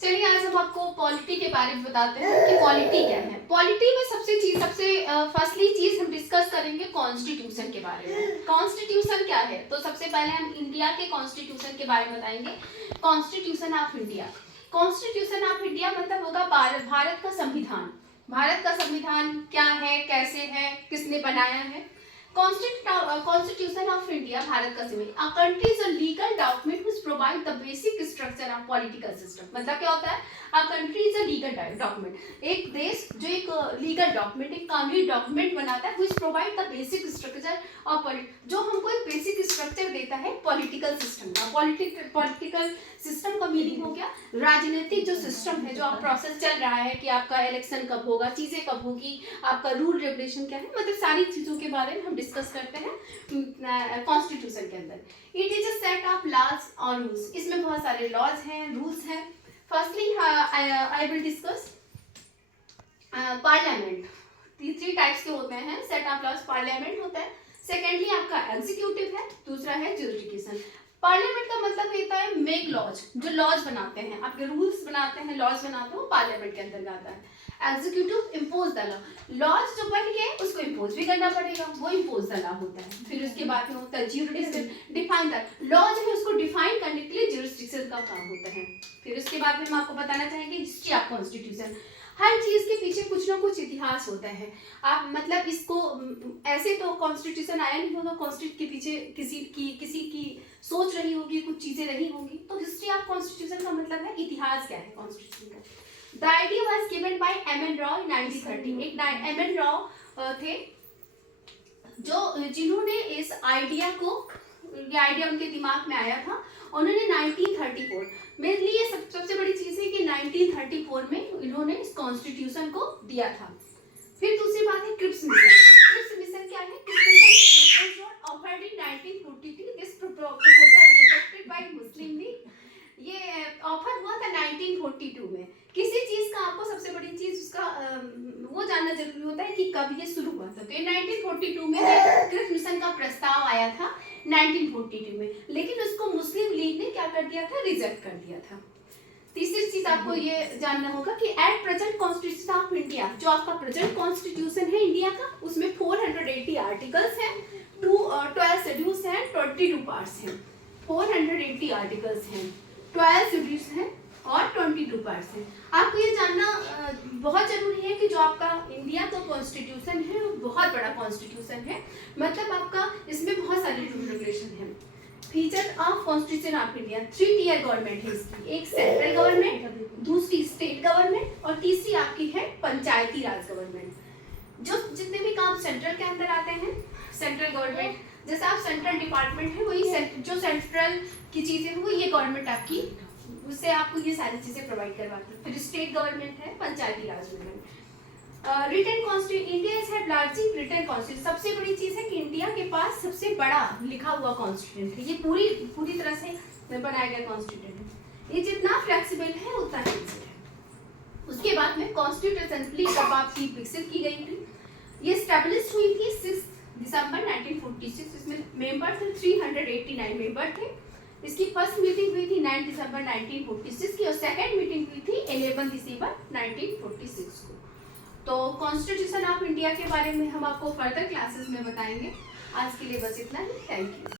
चलिए आज हम आपको पॉलिटी के बारे में बताते हैं कि पॉलिटी क्या है। पॉलिटी में सबसे फर्स्टली चीज हम डिस्कस करेंगे कॉन्स्टिट्यूशन के बारे में। कॉन्स्टिट्यूशन क्या है, तो सबसे पहले हम इंडिया के कॉन्स्टिट्यूशन के बारे में बताएंगे। Constitution of India, constitution of India मतलब होगा भारत का संविधान। भारत का संविधान क्या है, कैसे है, किसने बनाया है। Constitution of India, भारत का संविधान। A country is a legal document which provide the basic structure of political system। मतलब क्या होता है? A country is a legal document। एक देश जो एक legal document, एक कानूनी डॉक्यूमेंट बनाता है which provide the basic structure of जो हमको एक बेसिक स्ट्रक्चर देता है पॉलिटिकल सिस्टम का। पॉलिटिकल सिस्टम का मीनिंग हो गया राजनीतिक जो सिस्टम है, जो आप प्रोसेस चल रहा है कि आपका इलेक्शन कब होगा, चीजें कब होगी, आपका रूल रेगुलेशन क्या है, मतलब सारी चीजों के बारे में हम डिस्कस करते हैं कॉन्स्टिट्यूशन के अंदर। It is a set of laws और रूल्स। इसमें बहुत सारे लॉज हैं, रूल्स हैं। Firstly I will discuss parliament. Three types के होते हैं सेट ऑफ लॉज। पार्लियामेंट होता है, सेकेंडली आपका एग्जीक्यूटिव है, दूसरा है ज्यूरिडिक्शन। पार्लियामेंट का मतलब होता है मेक लॉज, जो लॉज बनाते हैं, आपके रूल्स बनाते हैं, लॉज बनाते हैं, वो पार्लियामेंट के अंदर आता है। Executive impose the law, laws जो बन गए उसको इम्पोज भी करना पड़ेगा, वो इम्पोज द लॉ होता है। फिर उसके बाद में होता है ज्यूरिडिक्शन, डिफाइन द लॉ जो है उसको डिफाइन करने के लिए ज्यूरिडिक्शन का काम होता है। फिर उसके बाद में हम आपको बताना चाहेंगे हिस्ट्री ऑफ कॉन्स्टिट्यूशन। हर चीज के पीछे कुछ ना कुछ इतिहास होता है। आप मतलब इसको ऐसे तो कॉन्स्टिट्यूशन आया नहीं होगा, कॉन्स्टिट्यूशन के पीछे किसी की सोच रही होगी, कुछ चीजें रही होंगी। तो हिस्ट्री ऑफ कॉन्स्टिट्यूशन का मतलब है इतिहास क्या है कॉन्स्टिट्यूशन का। The idea was given by M N. Rao in 1930। एक एम.एन. राव थे जिन्होंने इस आइडिया को, ये आइडिया उनके दिमाग में आया था, उन्होंने 1934 मेरे लिए सबसे बड़ी चीज है कि 1934 में इन्होंने इस कॉन्स्टिट्यूशन को दिया था। फिर दूसरी बात है क्रिप्स मिशन। क्रिप्स मिशन क्या है? Cripps mission offered in 1942। This proposal rejected by Muslim League. ये ऑफर हुआ था 1942 में। किसी चीज का आपको सबसे बड़ी चीज उसका वो जानना जरूरी होता है कि कब ये शुरू हुआ था। तो 1942 में क्रिप्स मिशन का प्रस्ताव आया था 1942 में, लेकिन उसको मुस्लिम लीग ने क्या कर दिया था? रिजेक्ट कर दिया था। तीसरी चीज आपको ये जानना होगा कि at present constitution of India, जो आपका प्रेजेंट कॉन्स्टिट्यूशन है इंडिया का, उसमें 480 आर्टिकल्स हैं, 12 शेड्यूल्स हैं, 22 पार्ट्स हैं। 480 आर्टिकल्स हैं, 12 शेड्यूल्स हैं और 22 पार्ट्स हैं। आपको ये जानना बहुत जरूरी है कि जो आपका इंडिया का कॉन्स्टिट्यूशन है वो बहुत बड़ा कॉन्स्टिट्यूशन है, मतलब आपका इसमें बहुत सारे रूल रेगुलेशन हैं। Feature of constitution of India, 3 tier government है इसकी। एक सेंट्रल गवर्नमेंट, दूसरी स्टेट गवर्नमेंट और तीसरी आपकी है पंचायती राज गवर्नमेंट। जो जितने भी काम सेंट्रल के अंदर आते हैं, सेंट्रल गवर्नमेंट, जैसे आप सेंट्रल डिपार्टमेंट है वही जो सेंट्रल की चीजें हैं वो ये गवर्नमेंट आपकी, उससे आपको ये सारी चीजें प्रोवाइड करवाती है। फिर स्टेट गवर्नमेंट है, panchayati raj government. Written constitution, India has largely written constitution. सबसे बड़ी चीज है कि इंडिया के पास सबसे बड़ा लिखा हुआ कॉन्स्टिट्यूशन है। ये पूरी तरह से बनाया गया कॉन्स्टिट्यूशन है। ये जितना फ्लेक्सिबल है उतना इजी है। उसके बाद में कॉन्स्टिट्यूशन असेंबली कब आपकी विकसित की गई थी? ये स्टैब्लिश हुई थी 6 दिसंबर 1946। इसमें मेंबर थे 389 मेंबर थे। इसकी फर्स्ट मीटिंग हुई थी 9 दिसंबर 1946 की और सेकंड मीटिंग हुई थी 11 दिसंबर 1946 को। तो कॉन्स्टिट्यूशन ऑफ इंडिया के बारे में हम आपको फर्दर क्लासेस में बताएंगे। आज के लिए बस इतना ही। Thank you.